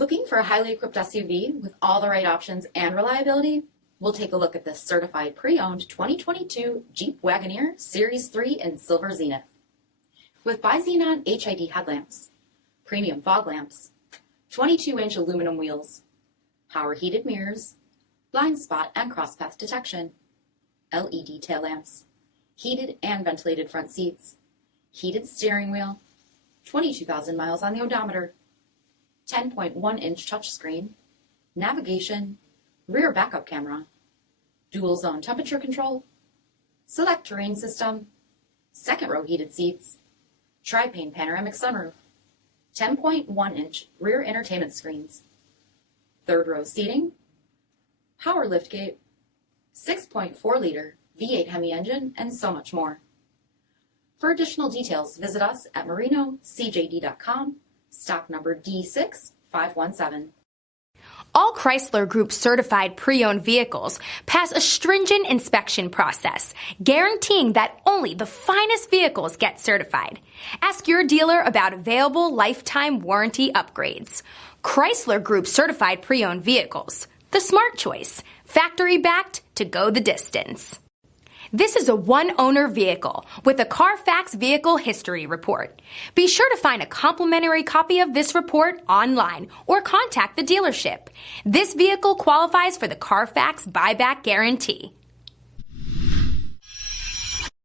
Looking for a highly equipped SUV with all the right options and reliability? We'll take a look at this certified pre-owned 2022 Jeep Wagoneer Series 3 in Silver Zenith. With bi-xenon HID headlamps, premium fog lamps, 22-inch aluminum wheels, power heated mirrors, blind spot and crosspath detection, LED tail lamps, heated and ventilated front seats, heated steering wheel, 22,000 miles on the odometer, 10.1-inch touchscreen, navigation, rear backup camera, dual zone temperature control, select terrain system, second row heated seats, tri-pane panoramic sunroof, 10.1-inch rear entertainment screens, third row seating, power liftgate, 6.4-liter V8 Hemi engine, and so much more. For additional details, visit us at marinocjd.com, stock number D6517. All Chrysler Group certified pre-owned vehicles pass a stringent inspection process, guaranteeing that only the finest vehicles get certified. Ask your dealer about available lifetime warranty upgrades. Chrysler Group certified pre-owned vehicles, the smart choice, factory backed to go the distance. This is a one-owner vehicle with a Carfax Vehicle History Report. Be sure to find a complimentary copy of this report online or contact the dealership. This vehicle qualifies for the Carfax Buyback Guarantee.